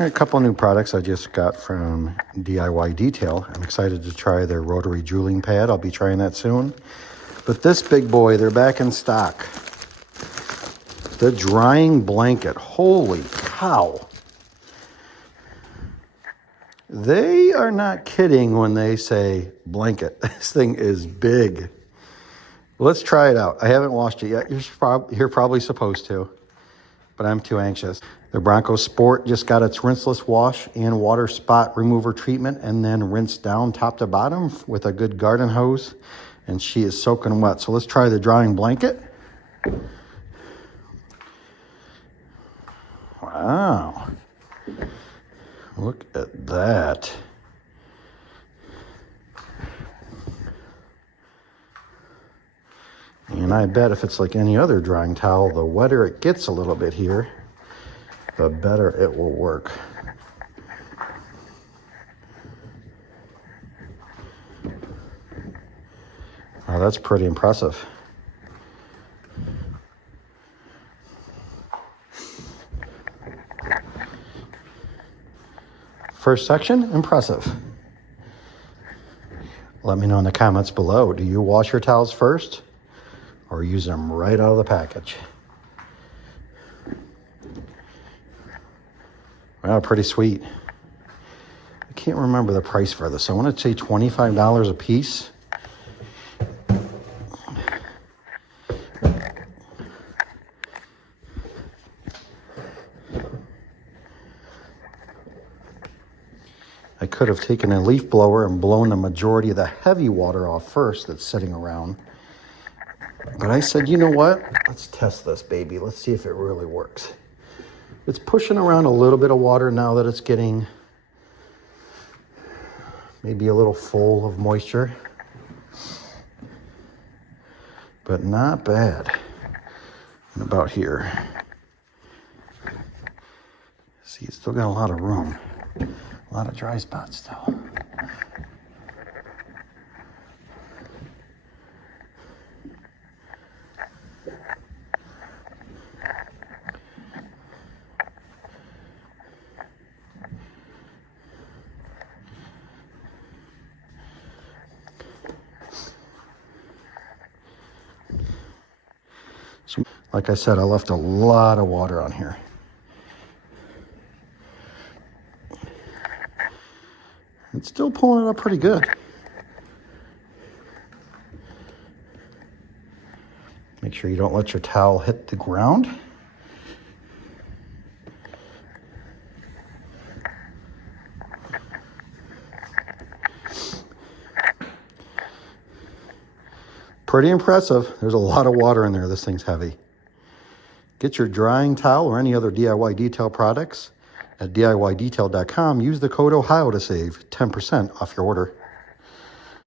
A couple new products I just got from DIY Detail. I'm excited to try their rotary jeweling pad. I'll be trying that soon. But this big boy, they're back in stock. The drying blanket. Holy cow. They are not kidding when they say blanket. This thing is big. Let's try it out. I haven't washed it yet. You're probably supposed to, but I'm too anxious. The Bronco Sport just got its rinseless wash and water spot remover treatment and then rinsed down top to bottom with a good garden hose, and she is soaking wet. So let's try the drying blanket. Wow. Look at that. And I bet if it's like any other drying towel, the wetter it gets a little bit here, the better it will work. Wow, that's pretty impressive. First section, impressive. Let me know in the comments below. Do you wash your towels first or use them right out of the package? Wow, pretty sweet. I can't remember the price for this. I want to say $25 a piece. I could have taken a leaf blower and blown the majority of the heavy water off first that's sitting around. But I said, you know what? Let's test this baby. Let's see if it really works. It's pushing around a little bit of water now that it's getting maybe a little full of moisture. But not bad. And about here. See, it's still got a lot of room. A lot of dry spots still. So, like I said, I left a lot of water on here. It's still pulling it up pretty good. Make sure you don't let your towel hit the ground. Pretty impressive. There's a lot of water in there. This thing's heavy. Get your drying towel or any other DIY Detail products at DIYDetail.com. Use the code OHIO to save 10% off your order.